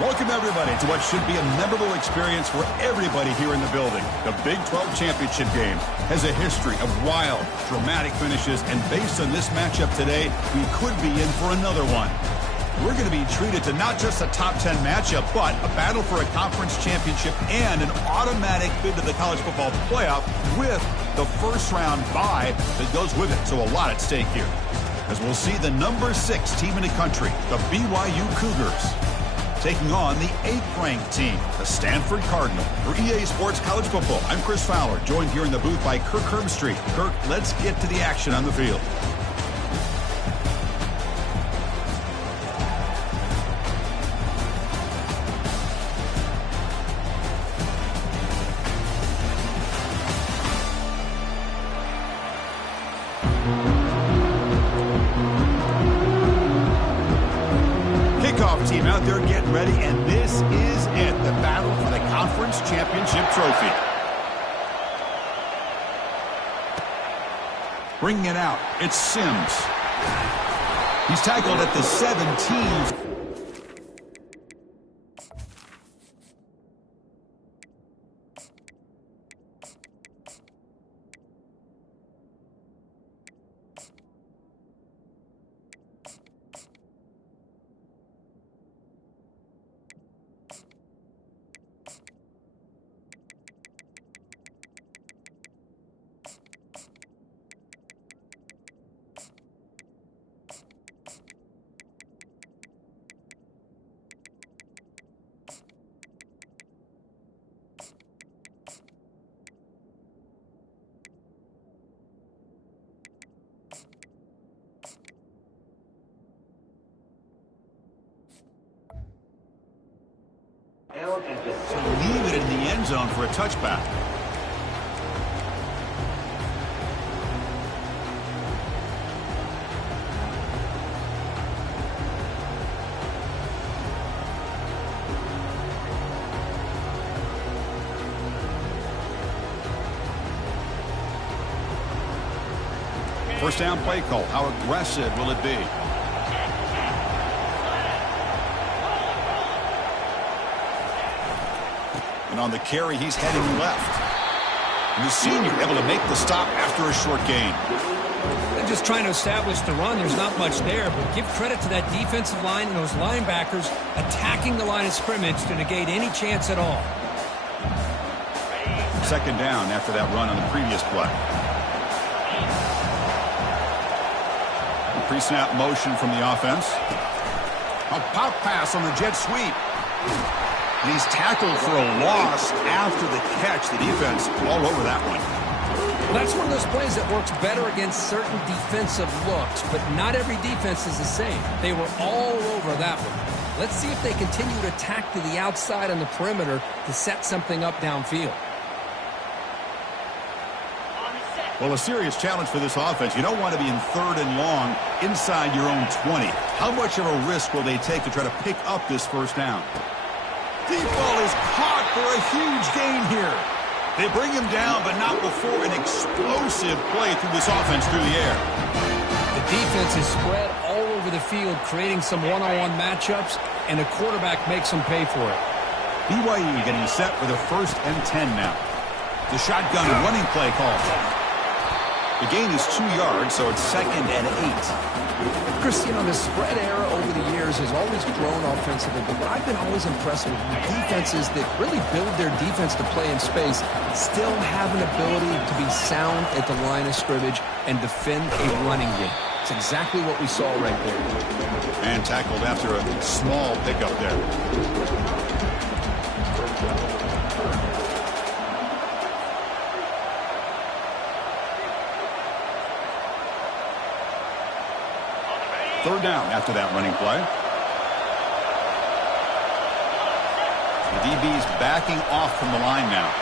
Welcome, everybody, to what should be a memorable experience for everybody here in the building. The Big 12 Championship game has a history of wild, dramatic finishes, and based on this matchup today, we could be in for another one. We're going to be treated to not just a top 10 matchup, but a battle for a conference championship and an automatic bid to the college football playoff with the first-round bye that goes with it. So a lot at stake here, as we'll see the number 6 team in the country, the BYU Cougars, taking on the 8th-ranked team, the Stanford Cardinal. For EA Sports College Football, I'm Chris Fowler, joined here in the booth by Kirk Herbstreit. Kirk, let's get to the action on the field. Team out there getting ready, and this is it, the battle for the conference championship trophy. Bringing it out, it's Sims. He's tackled at the 17. Leave it in the end zone for a touchback. First down play call. How aggressive will it be? And on the carry, he's heading left. And the senior able to make the stop after a short gain. They're just trying to establish the run. There's not much there, but give credit to that defensive line and those linebackers attacking the line of scrimmage to negate any chance at all. Second down after that run on the previous play. Pre-snap motion from the offense. A pop pass on the jet sweep. And he's tackled for a loss after the catch. The defense all over that one. That's one of those plays that works better against certain defensive looks, but not every defense is the same. They were all over that one. Let's see if they continue to attack to the outside on the perimeter to set something up downfield. Well, a serious challenge for this offense. You don't want to be in 3rd and long inside your own 20. How much of a risk will they take to try to pick up this first down? Deep ball is caught for a huge gain here. They bring him down, but not before an explosive play through this offense through the air. The defense is spread all over the field, creating some one-on-one matchups, and the quarterback makes them pay for it. BYU getting set for the 1st and 10 now. The shotgun running play call. The gain is 2 yards, so it's 2nd and 8. Chris, you know, the spread era over the years has always grown offensively, but what I've been always impressed with defenses that really build their defense to play in space still have an ability to be sound at the line of scrimmage and defend a running game. It's exactly what we saw right there. And tackled after a small pickup there. Third down after that running play. The DB's backing off from the line now.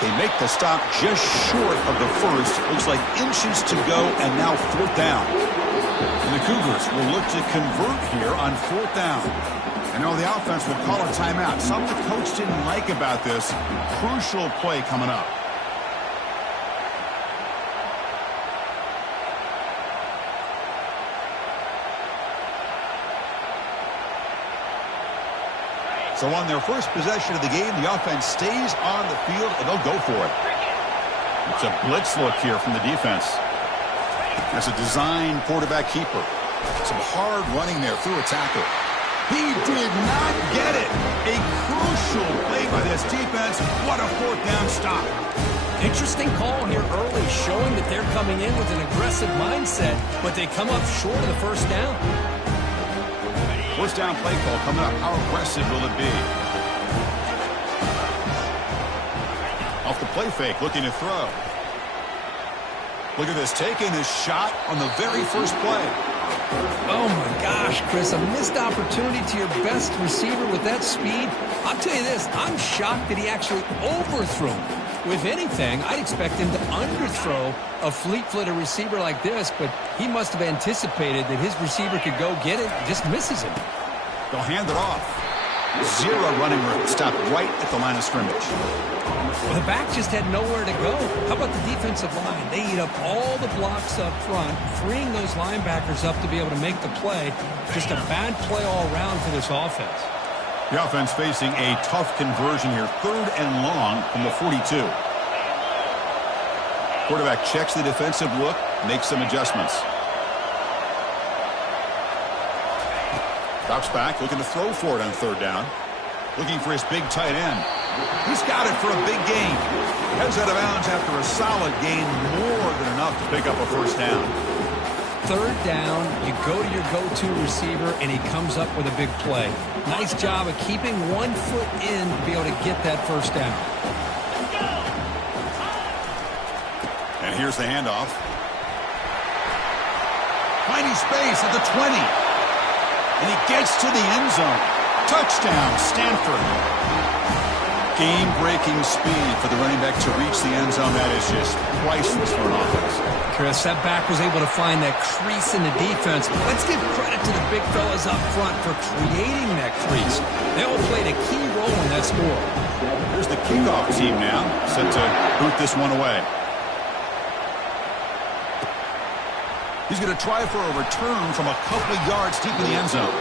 They make the stop just short of the first. Looks like inches to go, and now 4th down. And the Cougars will look to convert here on 4th down. I know the offense will call a timeout. Something the coach didn't like about this. Crucial play coming up. So on their first possession of the game, the offense stays on the field, and they'll go for it. It's a blitz look here from the defense. That's a design quarterback keeper. Some hard running there through a tackle. He did not get it. A crucial play by this defense. What a fourth down stop. Interesting call here early, showing that they're coming in with an aggressive mindset, but they come up short of the first down. First down play call coming up. How aggressive will it be? Off the play fake, looking to throw. Look at this, taking this shot on the very first play. Oh my gosh, Chris, a missed opportunity to your best receiver with that speed. I'll tell you this, I'm shocked that he actually overthrew him. With anything, I'd expect him to underthrow a fleet-footed receiver like this, but he must have anticipated that his receiver could go get it and just misses him. They'll hand it off. Zero running room. Stopped right at the line of scrimmage. Well, the back just had nowhere to go. How about the defensive line? They eat up all the blocks up front, freeing those linebackers up to be able to make the play. Just a bad play all around for this offense. The offense facing a tough conversion here. 3rd and long from the 42. Quarterback checks the defensive look, makes some adjustments. Drops back, looking to throw for it on 3rd down. Looking for his big tight end. He's got it for a big gain. Heads out of bounds after a solid gain, more than enough to pick up a first down. 3rd down, you go to your go-to receiver, and he comes up with a big play. Nice job of keeping 1 foot in to be able to get that first down. And here's the handoff. Finding space at the 20. And he gets to the end zone. Touchdown, Stanford. Game-breaking speed for the running back to reach the end zone. That is just priceless for an offense. Chris, that back was able to find that crease in the defense. Let's give credit to the big fellas up front for creating that crease. They all played a key role in that score. Here's the kickoff team now, set to boot this one away. He's going to try for a return from a couple of yards deep in the end zone.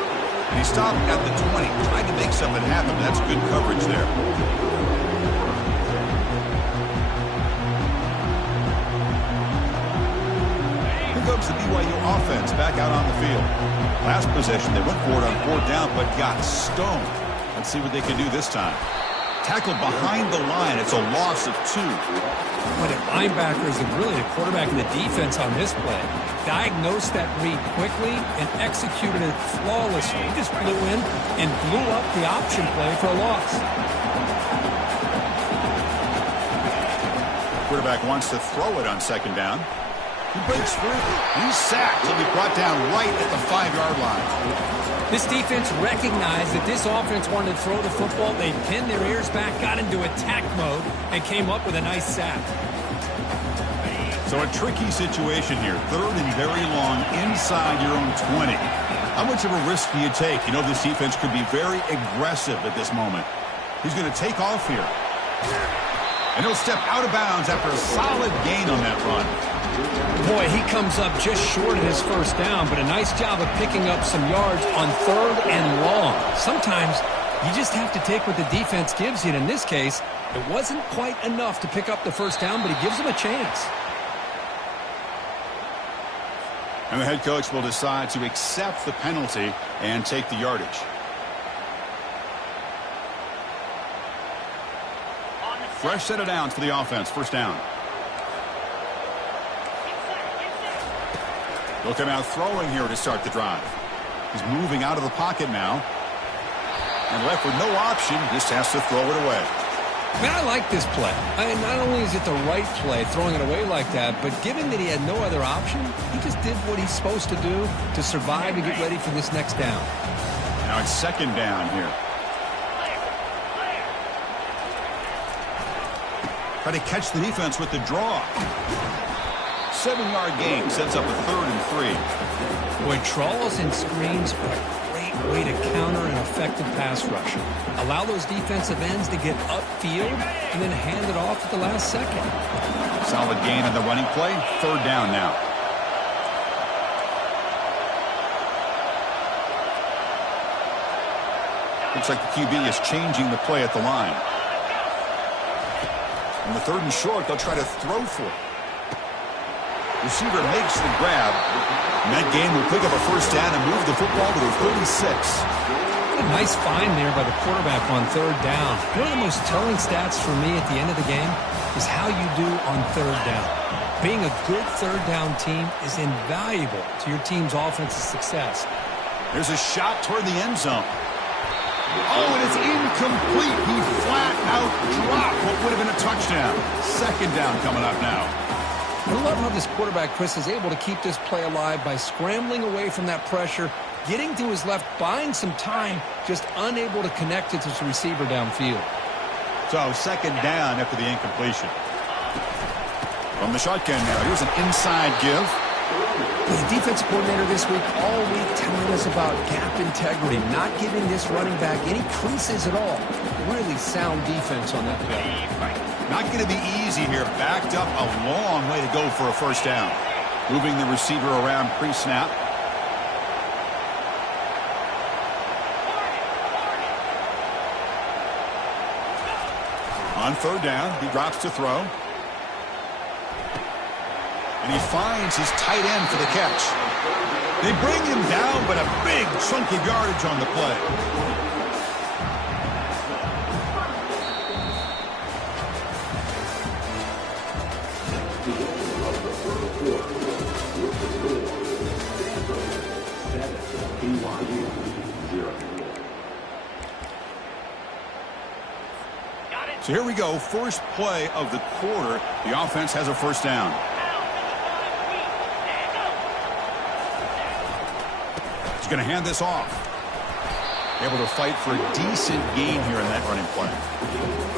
And he stopped at the 20, trying to make something happen. That's good coverage there. Here comes the BYU offense back out on the field. Last possession, they went for it on 4th down, but got stoned. Let's see what they can do this time. Tackled behind the line. It's a loss of 2. But the linebackers and really the quarterback and the defense on this play diagnosed that read quickly and executed it flawlessly. He just flew in and blew up the option play for a loss. Quarterback wants to throw it on 2nd down. He breaks free. He's sacked. He'll be brought down right at the 5-yard line. This defense recognized that this offense wanted to throw the football. They pinned their ears back, got into attack mode, and came up with a nice sack. So a tricky situation here. 3rd and very long inside your own 20. How much of a risk do you take? You know this defense could be very aggressive at this moment. He's going to take off here. And he'll step out of bounds after a solid gain on that run. Boy, he comes up just short of his first down, but a nice job of picking up some yards on 3rd and long. Sometimes you just have to take what the defense gives you, and in this case, it wasn't quite enough to pick up the first down, but he gives them a chance. And the head coach will decide to accept the penalty and take the yardage. Fresh set of downs for the offense. First down. They'll come out throwing here to start the drive. He's moving out of the pocket now. And left with no option, just has to throw it away. Man, I like this play. Not only is it the right play, throwing it away like that, but given that he had no other option, he just did what he's supposed to do to survive and get ready for this next down. Now it's 2nd down here. Try to catch the defense with the draw. 7-yard gain sets up a 3rd and 3. Boy, trawls and screens are a great way to counter an effective pass rush. Allow those defensive ends to get upfield and then hand it off at the last second. Solid gain on the running play. 3rd down now. Looks like the QB is changing the play at the line. On the 3rd and short, they'll try to throw for it. Receiver makes the grab. And that game will pick up a first down and move the football to the 36. A nice find there by the quarterback on 3rd down. One of the most telling stats for me at the end of the game is how you do on 3rd down. Being a good 3rd down team is invaluable to your team's offensive success. There's a shot toward the end zone. Oh, and it's incomplete. He flat out dropped what would have been a touchdown. 2nd down coming up now. I love how this quarterback, Chris, is able to keep this play alive by scrambling away from that pressure, getting to his left, buying some time, just unable to connect it to his receiver downfield. So 2nd down after the incompletion. From the shotgun now, here's an inside give. The defensive coordinator this week, all week, telling us about gap integrity, not giving this running back any creases at all. Really sound defense on that play. Not going to be easy here. Backed up a long way to go for a first down. Moving the receiver around pre-snap. On 3rd down, he drops to throw. And he finds his tight end for the catch. They bring him down, but a big chunk of yardage on the play. So here we go, first play of the quarter. The offense has a first down. He's going to hand this off. Able to fight for a decent gain here in that running play.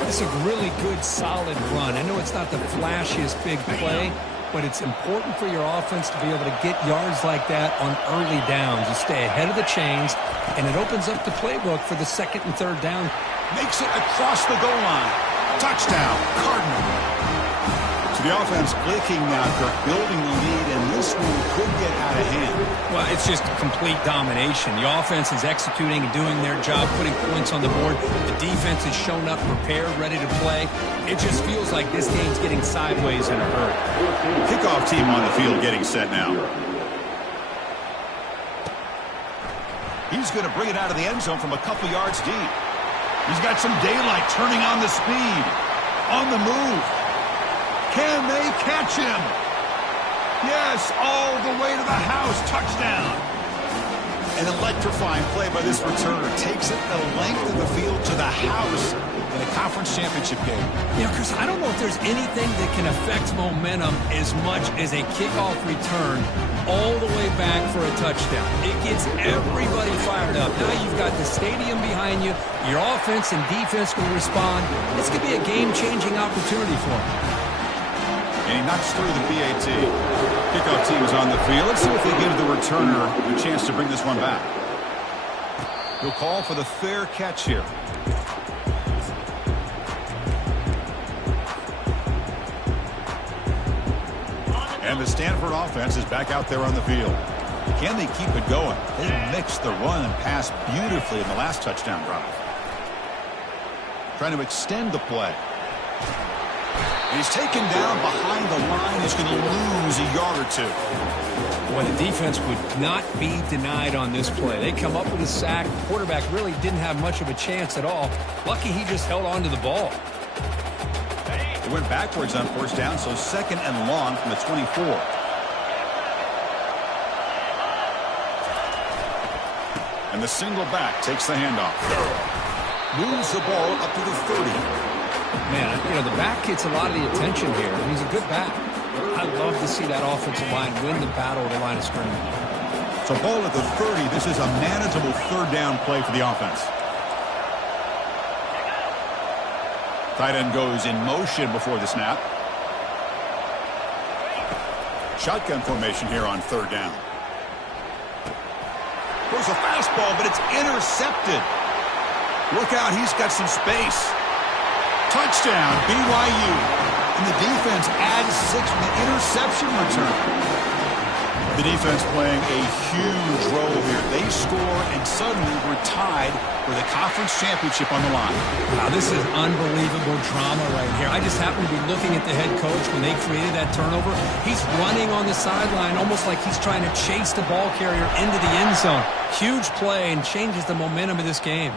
It's a really good, solid run. I know it's not the flashiest big play, but it's important for your offense to be able to get yards like that on early downs. You stay ahead of the chains, and it opens up the playbook for the 2nd and 3rd down. Makes it across the goal line. Touchdown, Cardinal. So the offense clicking now. They're building the lead, and this one could get out of hand. Well, it's just complete domination. The offense is executing and doing their job, putting points on the board. The defense has shown up, prepared, ready to play. It just feels like this game's getting sideways in a hurry. Kickoff team on the field getting set now. He's going to bring it out of the end zone from a couple yards deep. He's got some daylight, turning on the speed. On the move. Can they catch him? Yes, all the way to the house. Touchdown. An electrifying play by this returner. Takes it the length of the field to the house in a conference championship game. You know, Chris, I don't know if there's anything that can affect momentum as much as a kickoff return all the way back for a touchdown. It gets everybody fired up. Now you've got the stadium behind you. Your offense and defense will respond. This could be a game-changing opportunity for them. And he knocks through the PAT. Kickoff team is on the field. Let's see if they give the returner a chance to bring this one back. He'll call for the fair catch here. And the Stanford offense is back out there on the field. Can they keep it going? They mixed the run and pass beautifully in the last touchdown drive. Trying to extend the play. And he's taken down behind the line. He's going to lose a yard or two. Well, the defense would not be denied on this play. They come up with a sack. The quarterback really didn't have much of a chance at all. Lucky he just held on to the ball. It went backwards on first down, so 2nd and long from the 24. And the single back takes the handoff. Moves the ball up to the 30. Man, you know, the back gets a lot of the attention here. He's a good back. I love to see that offensive line win the battle at the line of scrimmage. So ball at the 30. This is a manageable 3rd down play for the offense. Tight end goes in motion before the snap. Shotgun formation here on 3rd down. Goes a fastball, but it's intercepted. Look out, he's got some space. Touchdown, BYU. And the defense adds 6 from the interception return. The defense playing a huge role here. They score, and suddenly we're tied with a conference championship on the line. Wow, this is unbelievable drama right here. I just happen to be looking at the head coach when they created that turnover. He's running on the sideline almost like he's trying to chase the ball carrier into the end zone. Huge play and changes the momentum of this game.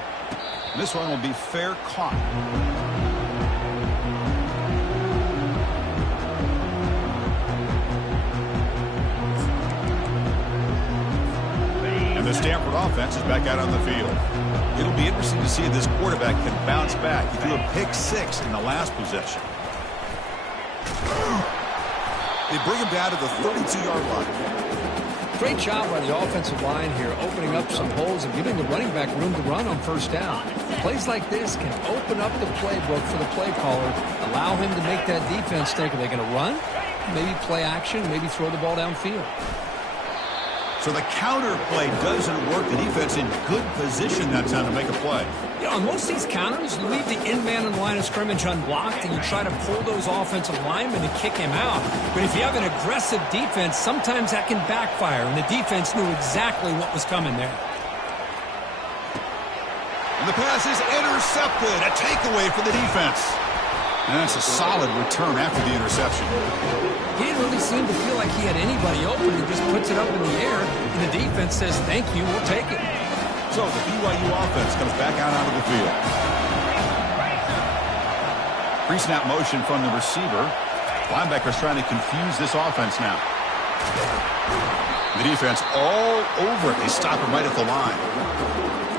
This one will be fair caught. The Stanford offense is back out on the field. It'll be interesting to see if this quarterback can bounce back. He threw a pick-6 in the last possession. They bring him down to the 32-yard line. Great job by the offensive line here, opening up some holes and giving the running back room to run on first down. Plays like this can open up the playbook for the play caller, allow him to make that defense think, are they going to run? Maybe play action, maybe throw the ball downfield. So the counter play doesn't work. The defense in good position that time to make a play. You know, on most of these counters, you leave the in man in the line of scrimmage unblocked, and you try to pull those offensive linemen to kick him out. But if you have an aggressive defense, sometimes that can backfire, and the defense knew exactly what was coming there. And the pass is intercepted. A takeaway for the defense. And that's a solid return after the interception. He didn't really seem to feel like he had anybody open. He just puts it up in the air, and the defense says, thank you, we'll take it. So the BYU offense comes back out onto the field. Pre-snap motion from the receiver. Linebackers trying to confuse this offense now. The defense all over it. They stop him right at the line.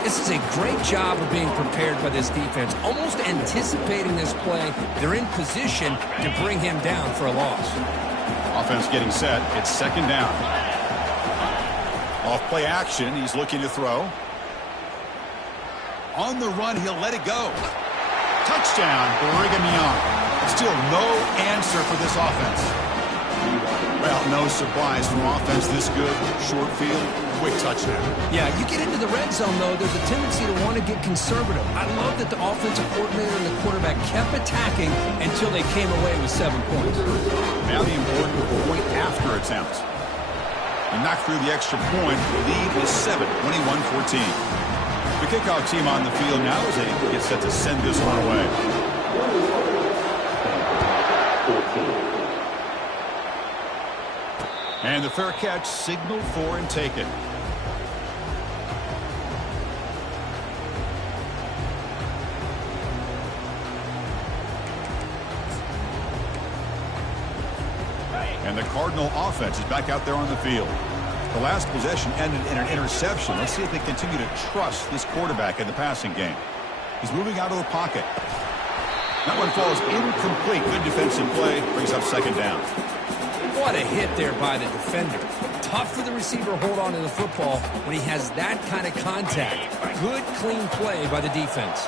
This is a great job of being prepared by this defense, almost anticipating this play. They're in position to bring him down for a loss. Offense getting set. It's second down. Off play action. He's looking to throw. On the run, he'll let it go. Touchdown, Brigham Young. Still no answer for this offense. Well, no surprise from offense this good. Short field, quick touchdown. Yeah, you get into the red zone, though, there's a tendency to want to get conservative. I love that the offensive coordinator and the quarterback kept attacking until they came away with 7 points. Now the important point after attempt. He knocked through the extra point. The lead is 7, 21-14. The kickoff team on the field now as they get set to send this one away. And the fair catch signaled for and taken. And the Cardinal offense is back out there on the field. The last possession ended in an interception. Let's see if they continue to trust this quarterback in the passing game. He's moving out of the pocket. That one falls incomplete. Good defensive play. Brings up second down. What a hit there by the defender. Tough for the receiver to hold on to the football when he has that kind of contact. Good, clean play by the defense.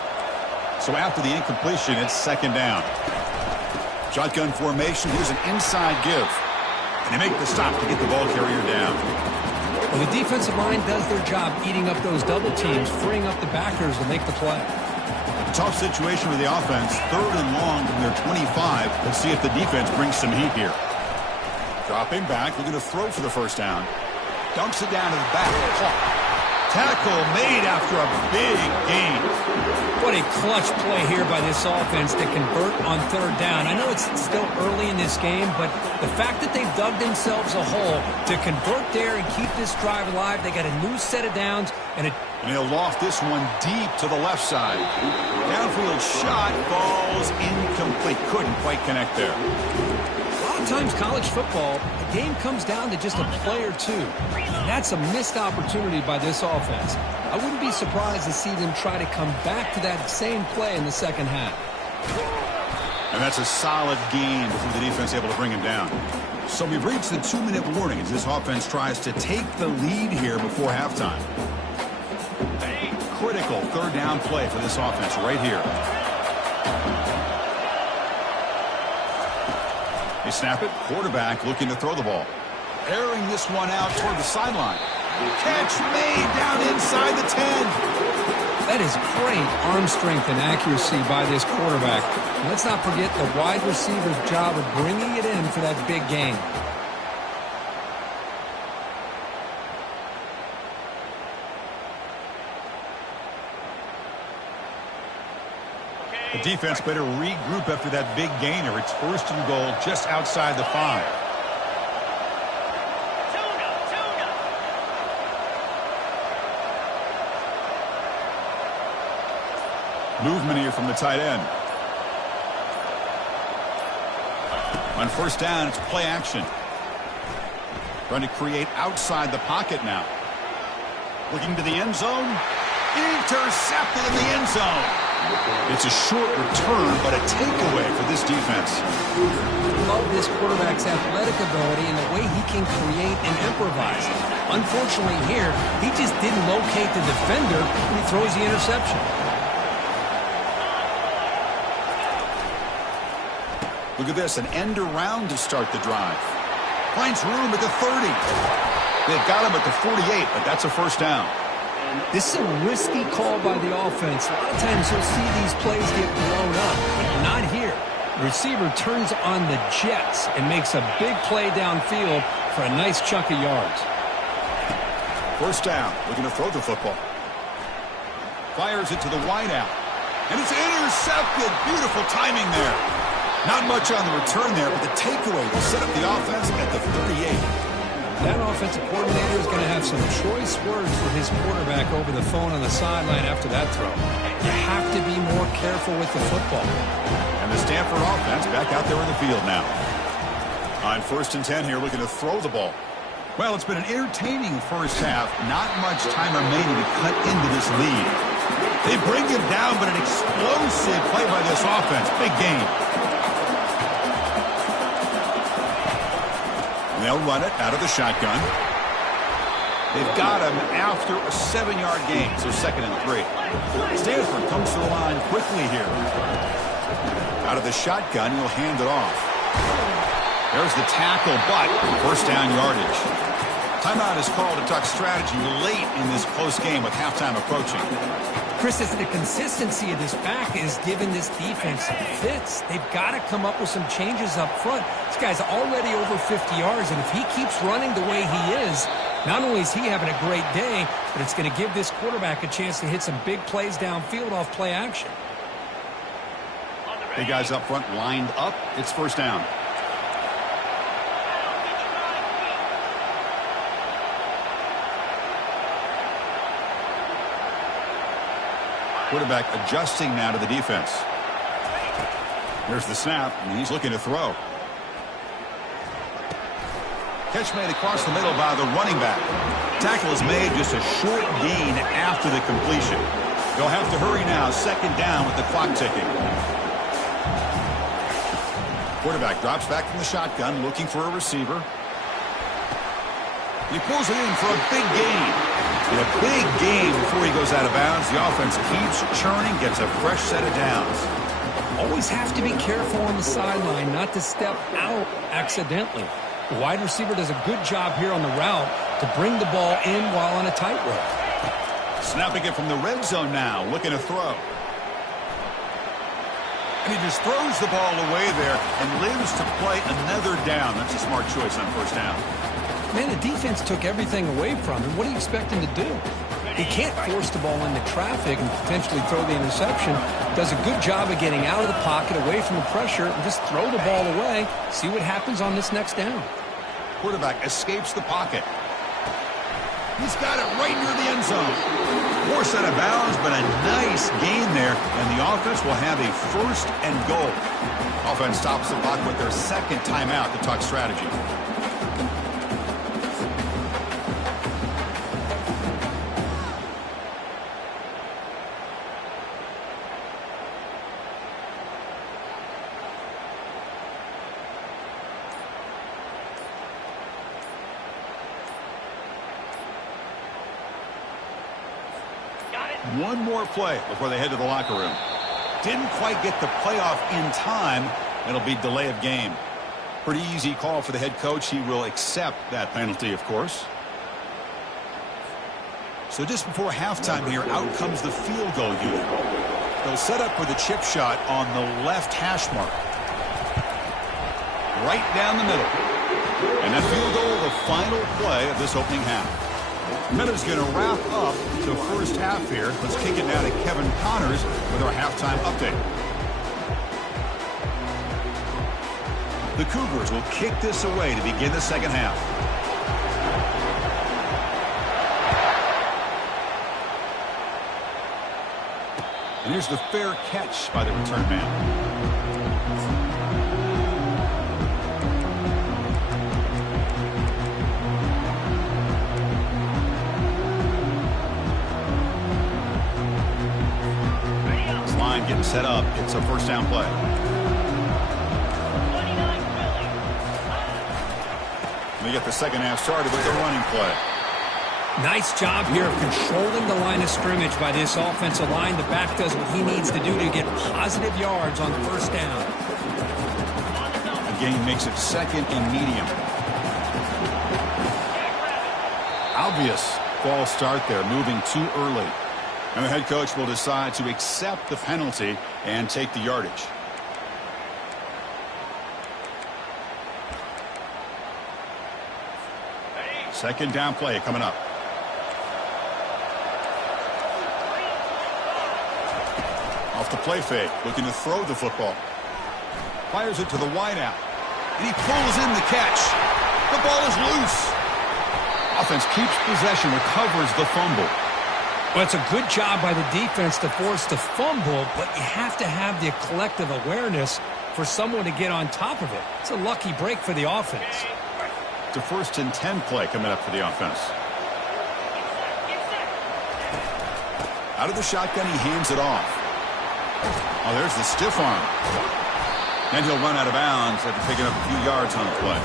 So after the incompletion, it's second down. Shotgun formation. Here's an inside give. And they make the stop to get the ball carrier down. Well, the defensive line does their job eating up those double teams, freeing up the backers to make the play. Tough situation with the offense. Third and long from their 25. Let's see if the defense brings some heat here. Dropping back, looking to throw for the first down. Dunks it down to the back. Tackle made after a big gain. What a clutch play here by this offense to convert on third down. I know it's still early in this game, but the fact that they've dug themselves a hole to convert there and keep this drive alive, they got a new set of downs. And they'll loft this one deep to the left side. Downfield shot falls incomplete. Couldn't quite connect there. Sometimes college football, the game comes down to just a play or two. That's a missed opportunity by this offense. I wouldn't be surprised to see them try to come back to that same play in the second half. And that's a solid gain before the defense able to bring him down. So we've reached the 2-minute warning as this offense tries to take the lead here before halftime. Critical third down play for this offense right here. They snap it. Quarterback looking to throw the ball. Airing this one out toward the sideline. Catch made down inside the 10. That is great arm strength and accuracy by this quarterback. And let's not forget the wide receiver's job of bringing it in for that big gain. The defense better regroup after that big gainer. It's first and goal just outside the 5. Movement here from the tight end. On first down, it's play action. Trying to create outside the pocket now. Looking to the end zone. Intercepted in the end zone. It's a short return, but a takeaway for this defense. I love this quarterback's athletic ability and the way he can create and improvise. Unfortunately here, he just didn't locate the defender when he throws the interception. Look at this, an end around to start the drive. Finds room at the 30. They've got him at the 48, but that's a first down. This is a risky call by the offense. A lot of times you'll see these plays get blown up, but not here. The receiver turns on the jets and makes a big play downfield for a nice chunk of yards. First down, looking to throw the football. Fires it to the wideout. And it's intercepted. Beautiful timing there. Not much on the return there, but the takeaway will set up the offense at the 38. That offensive coordinator is going to have some choice words for his quarterback over the phone on the sideline after that throw. You have to be more careful with the football. And the Stanford offense back out there in the field now. On first and 10 here, looking to throw the ball. Well, it's been an entertaining first half. Not much time remaining to cut into this lead. They bring him down, but an explosive play by this offense. Big game. They'll run it out of the shotgun. They've got him after a 7-yard gain, so second and 3. Stanford comes to the line quickly here. Out of the shotgun, he'll hand it off. There's the tackle, but first down yardage. Timeout is called to talk strategy late in this close game with halftime approaching. Chris, it's the consistency of this back is giving this defense fits. They've got to come up with some changes up front. This guy's already over 50 yards, and if he keeps running the way he is, not only is he having a great day, but it's going to give this quarterback a chance to hit some big plays downfield off play action. Big guys up front lined up. It's first down. Quarterback adjusting now to the defense. Here's the snap, and he's looking to throw. Catch made across the middle by the running back. Tackle is made, just a short gain after the completion. They'll have to hurry now, second down with the clock ticking. Quarterback drops back from the shotgun, looking for a receiver. He pulls it in for a big gain. In a big game before he goes out of bounds, the offense keeps churning, gets a fresh set of downs. Always have to be careful on the sideline not to step out accidentally. The wide receiver does a good job here on the route to bring the ball in while on a tightrope. Snapping it from the red zone now, looking to throw. And he just throws the ball away there and lives to play another down. That's a smart choice on first down. Man, the defense took everything away from him. What do you expect him to do? He can't force the ball into traffic and potentially throw the interception. Does a good job of getting out of the pocket, away from the pressure, and just throw the ball away. See what happens on this next down. Quarterback escapes the pocket. He's got it right near the end zone. More set of bounds, but a nice gain there, and the offense will have a first and goal. Offense stops the clock with their second timeout to talk strategy. One more play before they head to the locker room. Didn't quite get the playoff in time. It'll be delay of game. Pretty easy call for the head coach. He will accept that penalty, of course. So just before halftime here, out comes the field goal unit. They'll set up for the chip shot on the left hash mark. Right down the middle. And that field goal, the final play of this opening half. Miller's going to wrap up the first half here. Let's kick it now to Kevin Connors with our halftime update. The Cougars will kick this away to begin the second half. And here's the fair catch by the return man. Getting set up. It's a first down play. We get the second half started with a running play. Nice job here of controlling the line of scrimmage by this offensive line. The back does what he needs to do to get positive yards on first down. The gain makes it second and medium. Obvious false start there, moving too early. And the head coach will decide to accept the penalty and take the yardage. Second down play coming up. Off the play fake, looking to throw the football. Fires it to the wideout. And he pulls in the catch. The ball is loose. Offense keeps possession, recovers the fumble. Well, it's a good job by the defense to force the fumble, but you have to have the collective awareness for someone to get on top of it. It's a lucky break for the offense. It's a 1st and 10 play coming up for the offense. Out of the shotgun, he hands it off. Oh, there's the stiff arm. Then he'll run out of bounds after picking up a few yards on the play.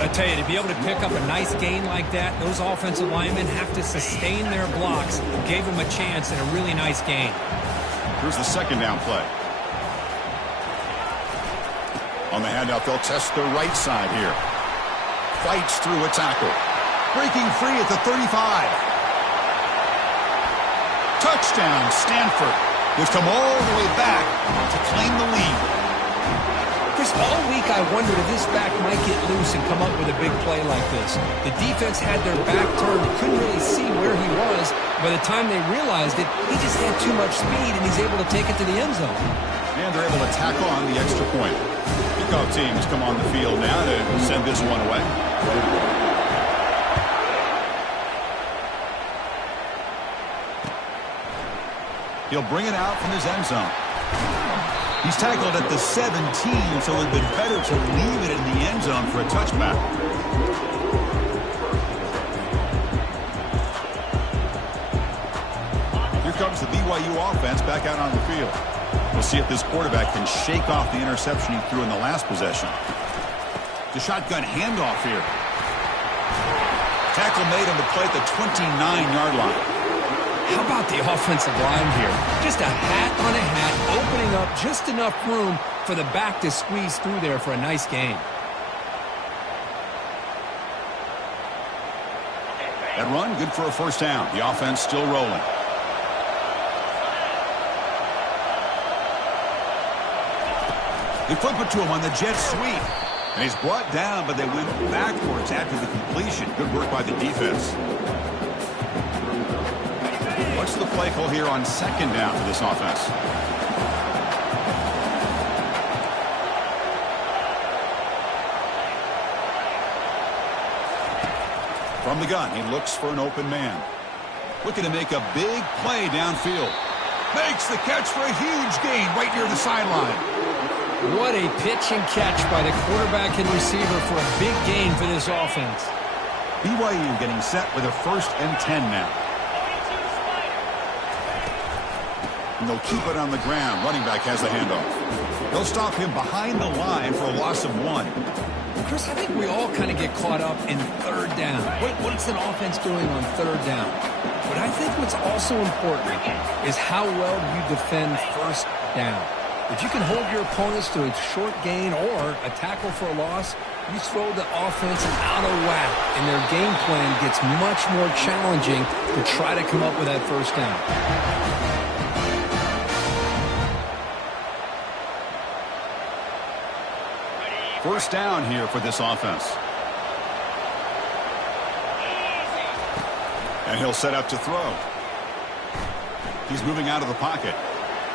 I tell you, to be able to pick up a nice gain like that, those offensive linemen have to sustain their blocks. Gave him a chance and a really nice gain. Here's the second down play. On the handout, they'll test the right side here. Fights through a tackle. Breaking free at the 35. Touchdown, Stanford. They've come all the way back to claim the lead. Chris, all week I wondered if this back might get loose and come up with a big play like this. The defense had their back turned, couldn't really see where he was. By the time they realized it, he just had too much speed, and he's able to take it to the end zone. And they're able to tackle on the extra point. Kickoff teams come on the field now to send this one away. He'll bring it out from his end zone. He's tackled at the 17, so it would have been better to leave it in the end zone for a touchback. Here comes the BYU offense back out on the field. We'll see if this quarterback can shake off the interception he threw in the last possession. The shotgun handoff here. Tackle made on the play at the 29-yard line. How about the offensive line here? Just a hat on a hat, opening up just enough room for the back to squeeze through there for a nice gain. That run, good for a first down. The offense still rolling. They flip it to him on the jet sweep. And he's brought down, but they went backwards after the completion. Good work by the defense. What's the play call here on second down for this offense? From the gun, he looks for an open man. Looking to make a big play downfield. Makes the catch for a huge gain right near the sideline. What a pitch and catch by the quarterback and receiver for a big gain for this offense. BYU getting set with a 1st and 10 now. And they'll keep it on the ground. Running back has the handoff. They'll stop him behind the line for a loss of 1. Chris, I think we all kind of get caught up in third down. What's an offense doing on third down? But I think what's also important is how well you defend first down. If you can hold your opponents to a short gain or a tackle for a loss, you throw the offense out of whack, and their game plan gets much more challenging to try to come up with that first down. First down here for this offense. And he'll set up to throw. He's moving out of the pocket.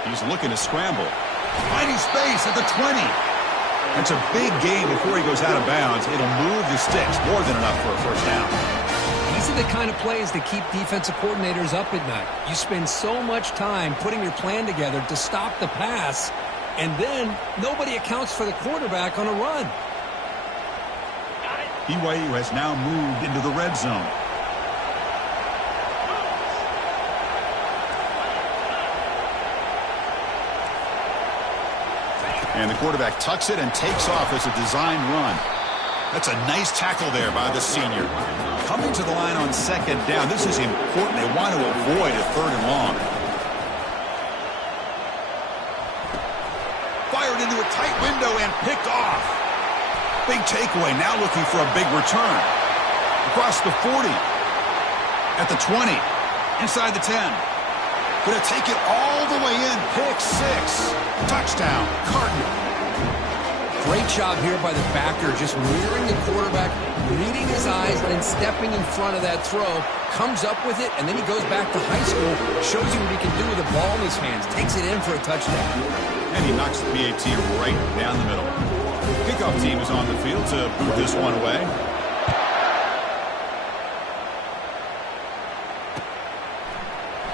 He's looking to scramble. Finding space at the 20. That's a big gain before he goes out of bounds. It'll move the sticks, more than enough for a first down. These are the kind of plays that keep defensive coordinators up at night. You spend so much time putting your plan together to stop the pass, and then nobody accounts for the quarterback on a run. BYU has now moved into the red zone. And the quarterback tucks it and takes off as a design run. That's a nice tackle there by the senior. Coming to the line on second down. This is important. They want to avoid a third and long. Fired into a tight window and picked off. Big takeaway. Now looking for a big return. Across the 40. At the 20. Inside the 10. Going to take it all the way in. Pick 6. Touchdown, Cardinal. Great job here by the backer, just mirroring the quarterback, reading his eyes, and then stepping in front of that throw. Comes up with it, and then he goes back to high school, shows you what he can do with the ball in his hands, takes it in for a touchdown. And he knocks the PAT right down the middle. Kickoff team is on the field to boot this one away.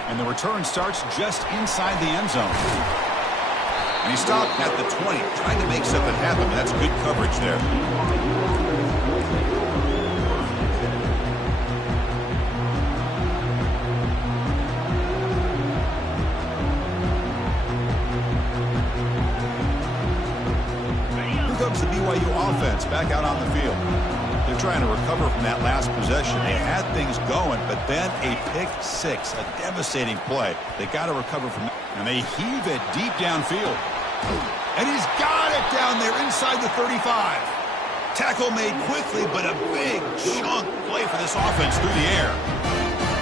And the return starts just inside the end zone. And he stopped at the 20, trying to make something happen. That's good coverage there. Here comes the BYU offense back out on the field. They're trying to recover from that last possession. They had things going, but then a pick 6, a devastating play. They got to recover from that. And they heave it deep downfield. And he's got it down there inside the 35. Tackle made quickly, but a big chunk play for this offense through the air.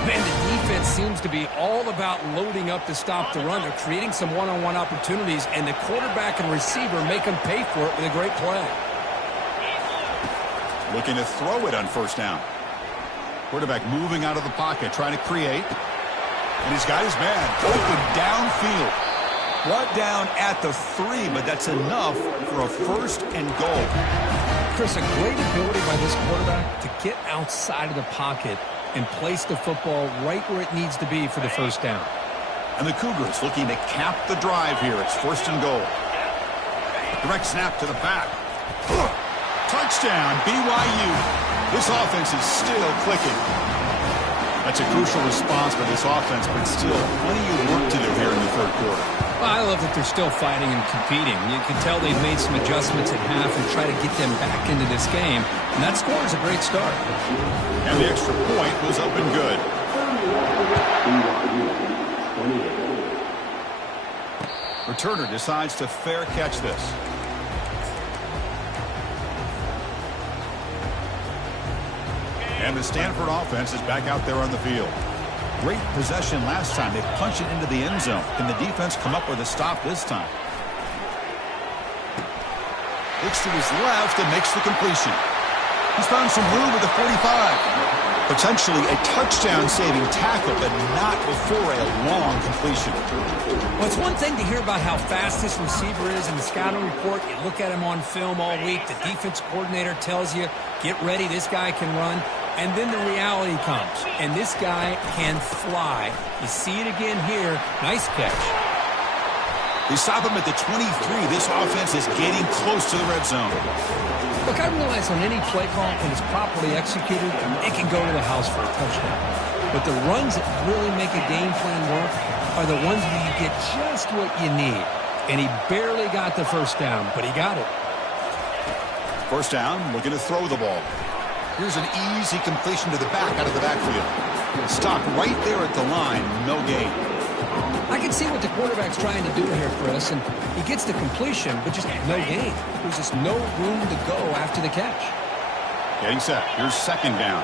Man, the defense seems to be all about loading up to stop the run. They're creating some one-on-one opportunities, and the quarterback and receiver make them pay for it with a great play. Looking to throw it on first down. Quarterback moving out of the pocket, trying to create. And he's got his man open downfield. Brought down at the 3, but that's enough for a first and goal. Chris, a great ability by this quarterback to get outside of the pocket and place the football right where it needs to be for the first down. And the Cougars looking to cap the drive here. It's first and goal. Direct snap to the back. Touchdown, BYU. This offense is still clicking. That's a crucial response by this offense, but still plenty of work to do here in the third quarter. Well, I love that they're still fighting and competing. You can tell they've made some adjustments at half and try to get them back into this game. And that score is a great start. And the extra point was up and good. Returner decides to fair catch this. And the Stanford offense is back out there on the field. Great possession last time. They punch it into the end zone. Can the defense come up with a stop this time? Looks to his left and makes the completion. He's found some room at the 45. Potentially a touchdown-saving tackle, but not before a long completion. Well, it's one thing to hear about how fast this receiver is in the scouting report. You look at him on film all week. The defense coordinator tells you, get ready, this guy can run. And then the reality comes, and this guy can fly. You see it again here. Nice catch. They stop him at the 23. This offense is getting close to the red zone. Look, I realize on any play call, when it's properly executed, it can go to the house for a touchdown. But the runs that really make a game plan work are the ones where you get just what you need. And he barely got the first down, but he got it. First down, looking to throw the ball. Here's an easy completion to the back out of the backfield. Stopped right there at the line, no gain. I can see what the quarterback's trying to do here, Chris, and he gets the completion, but just no gain. There's just no room to go after the catch. Getting set. Here's second down.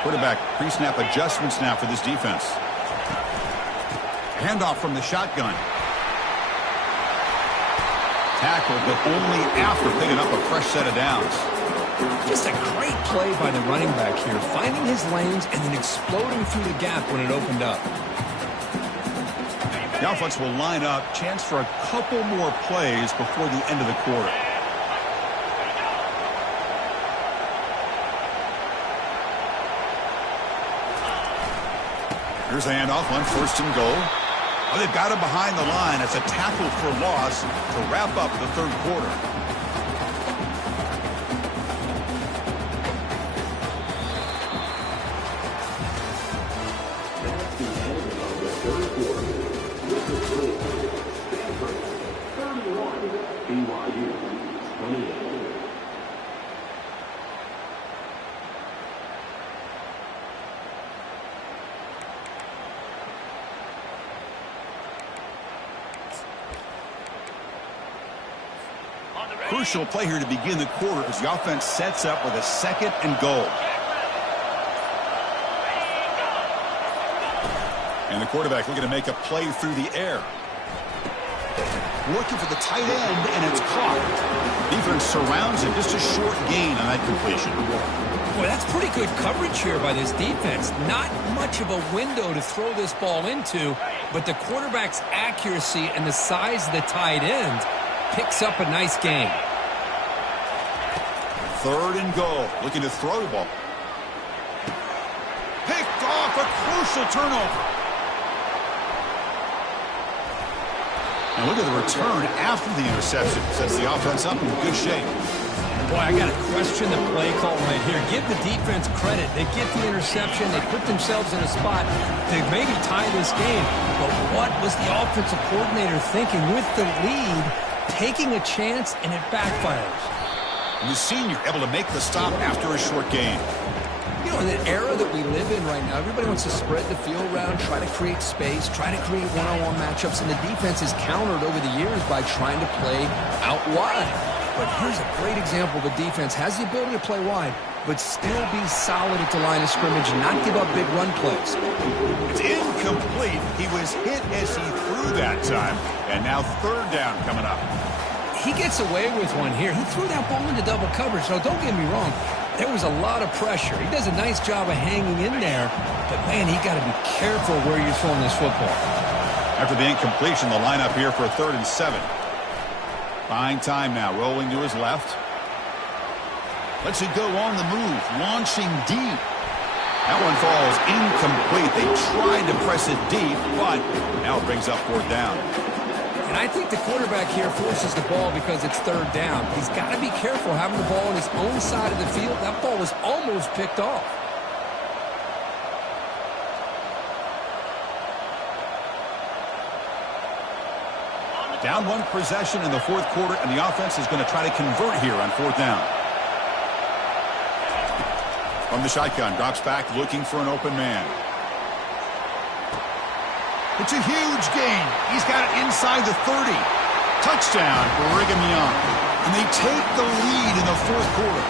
Quarterback pre-snap adjustments now for this defense. Handoff from the shotgun. Tackle, but only after picking up a fresh set of downs. Just a great play by the running back here, finding his lanes and then exploding through the gap when it opened up. The offense will line up. Chance for a couple more plays before the end of the quarter. Here's the handoff on 1st and goal. Oh, they've got him behind the line. It's a tackle for loss to wrap up the 3rd quarter. Stanford 31, BYU 28. Crucial play here to begin the quarter as the offense sets up with a 2nd and goal. And the quarterback looking to make a play through the air. Working for the tight end, and it's caught. Defense surrounds him. Just a short gain on that completion. Boy, that's pretty good coverage here by this defense. Not much of a window to throw this ball into, but the quarterback's accuracy and the size of the tight end picks up a nice gain. 3rd and goal. Looking to throw the ball. Picked off, a crucial turnover. And look at the return after the interception. Sets the offense up in good shape. Boy, I got to question the play call right here. Give the defense credit. They get the interception. They put themselves in a spot to maybe tie this game. But what was the offensive coordinator thinking with the lead, taking a chance, and it backfires? And the senior able to make the stop after a short gain. You know, in the era that we live in right now, everybody wants to spread the field around, try to create space, try to create one-on-one matchups, and the defense is countered over the years by trying to play out wide. But here's a great example. The defense has the ability to play wide, but still be solid at the line of scrimmage and not give up big run plays. It's incomplete. He was hit as he threw that time, and now 3rd down coming up. He gets away with one here. He threw that ball into double coverage. Now, don't get me wrong. There was a lot of pressure. He does a nice job of hanging in there. But, man, he got to be careful where you're throwing this football. After the incompletion, the lineup here for a 3rd and 7. Buying time now. Rolling to his left. Lets it go on the move. Launching deep. That one falls incomplete. They tried to press it deep, but now it brings up 4th down. And I think the quarterback here forces the ball because it's 3rd down. He's got to be careful having the ball on his own side of the field. That ball was almost picked off. Down 1 possession in the 4th quarter, and the offense is going to try to convert here on 4th down. From the shotgun, drops back looking for an open man. It's a huge gain. He's got it inside the 30. Touchdown, Brigham Young. And they take the lead in the 4th quarter.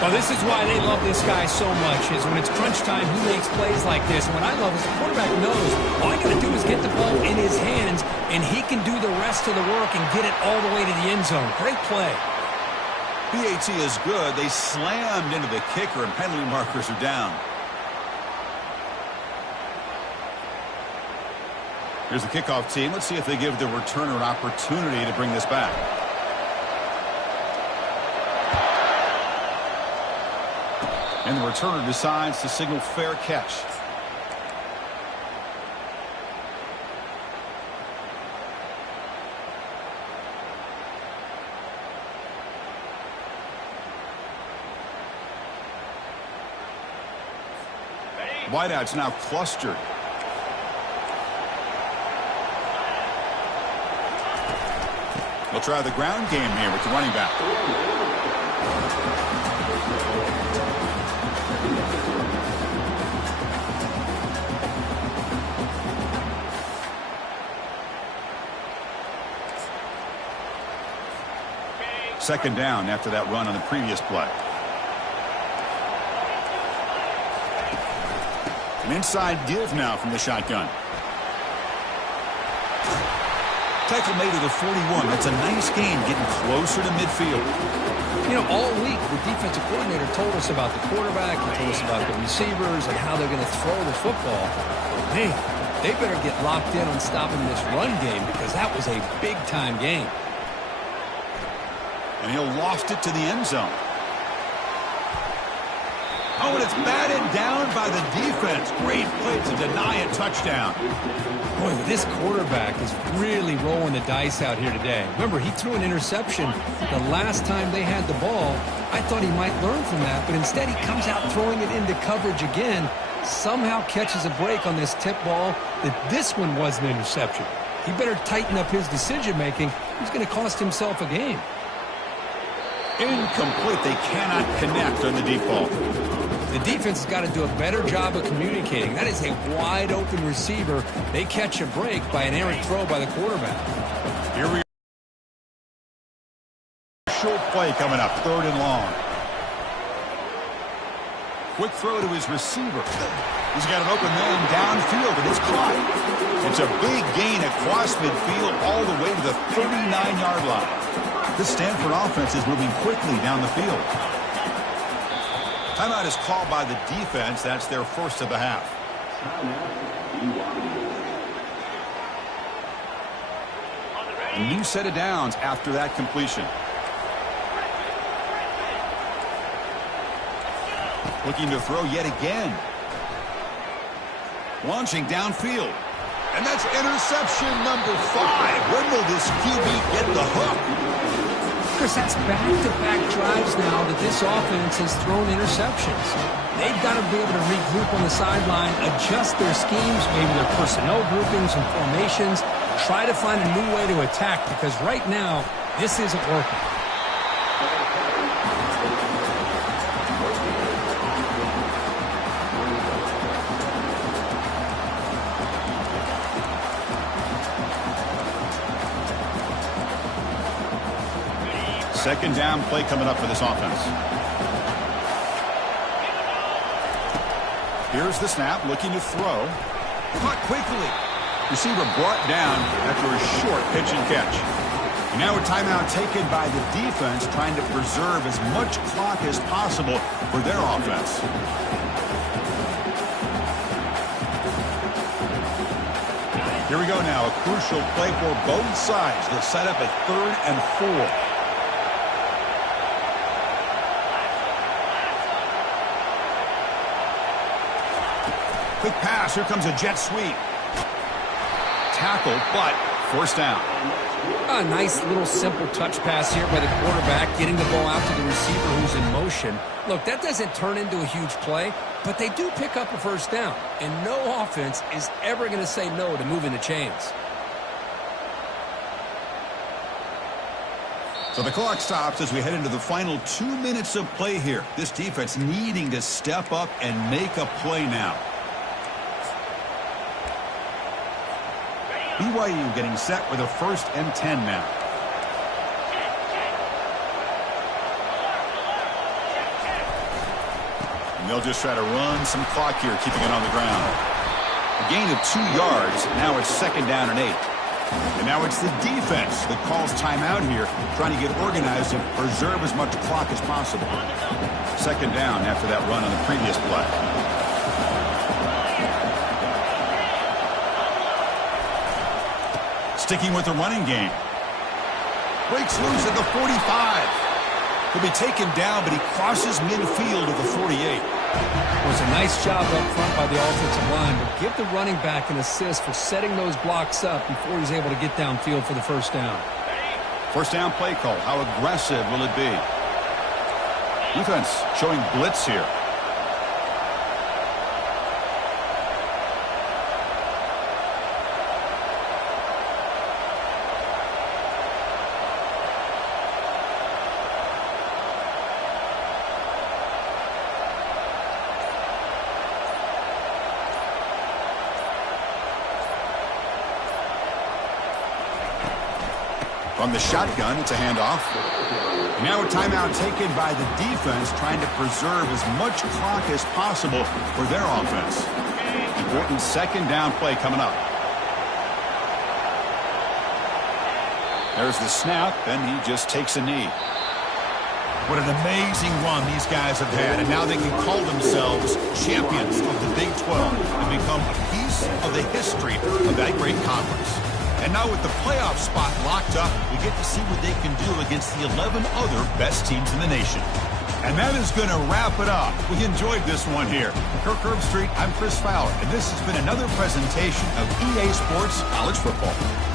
Well, this is why they love this guy so much, is when it's crunch time, he makes plays like this. And what I love is the quarterback knows all I got to do is get the ball in his hands, and he can do the rest of the work and get it all the way to the end zone. Great play. BAT is good. They slammed into the kicker, and penalty markers are down. Here's the kickoff team. Let's see if they give the returner an opportunity to bring this back. And the returner decides to signal fair catch. Wideouts now clustered. We'll try the ground game here with the running back. Second down after that run on the previous play. An inside give now from the shotgun. Tackle made to the 41. That's a nice gain, getting closer to midfield. You know, all week the defensive coordinator told us about the quarterback, he told us about the receivers and how they're going to throw the football. Man, they better get locked in on stopping this run game because that was a big-time game. And he'll loft it to the end zone. Oh, and it's batted down by the defense. Great play to deny a touchdown. Boy, this quarterback is really rolling the dice out here today. Remember, he threw an interception the last time they had the ball. I thought he might learn from that, but instead he comes out throwing it into coverage again. Somehow catches a break on this tip ball that this one was an interception. He better tighten up his decision-making. He's going to cost himself a game. Incomplete. They cannot connect on the deep ball. The defense has got to do a better job of communicating. That is a wide-open receiver. They catch a break by an errant throw by the quarterback. Here we are. Short play coming up, 3rd and long. Quick throw to his receiver. He's got an open man downfield, and it's caught. It's a big gain across midfield all the way to the 39-yard line. The Stanford offense is moving quickly down the field. Timeout is called by the defense. That's their first of the half. A new set of downs after that completion. Looking to throw yet again. Launching downfield. And that's interception number 5. When will this QB get the hook? Chris, that's back-to-back drives now that this offense has thrown interceptions. They've got to be able to regroup on the sideline, adjust their schemes, maybe their personnel groupings and formations, try to find a new way to attack, because right now, this isn't working. Second down play coming up for this offense. Here's the snap, looking to throw. Caught quickly. Receiver brought down after a short pitch and catch. And now a timeout taken by the defense, trying to preserve as much clock as possible for their offense. Here we go now, a crucial play for both sides. They'll set up a 3rd and 4. Quick pass. Here comes a jet sweep. Tackle, but forced down. A nice little simple touch pass here by the quarterback, getting the ball out to the receiver who's in motion. Look, that doesn't turn into a huge play, but they do pick up a first down. And no offense is ever going to say no to moving the chains. So the clock stops as we head into the final 2 minutes of play here. This defense needing to step up and make a play now. BYU getting set with a 1st and 10 now. And they'll just try to run some clock here, keeping it on the ground. A gain of 2 yards. Now it's 2nd down and 8. And now it's the defense that calls timeout here, trying to get organized and preserve as much clock as possible. 2nd down after that run on the previous play. Sticking with the running game. Breaks loose at the 45. He'll be taken down, but he crosses midfield at the 48. It was a nice job up front by the offensive line, but give the running back an assist for setting those blocks up before he's able to get downfield for the first down. First down play call. How aggressive will it be? Defense showing blitz here. From the shotgun, it's a handoff. Now a timeout taken by the defense, trying to preserve as much clock as possible for their offense. Important 2nd down play coming up. There's the snap, and he just takes a knee. What an amazing run these guys have had, and now they can call themselves champions of the Big 12 and become a piece of the history of that great conference. And now with the playoff spot locked up, we get to see what they can do against the 11 other best teams in the nation. And that is going to wrap it up. We enjoyed this one here. Kirk Herbstreit, I'm Chris Fowler, and this has been another presentation of EA Sports College Football.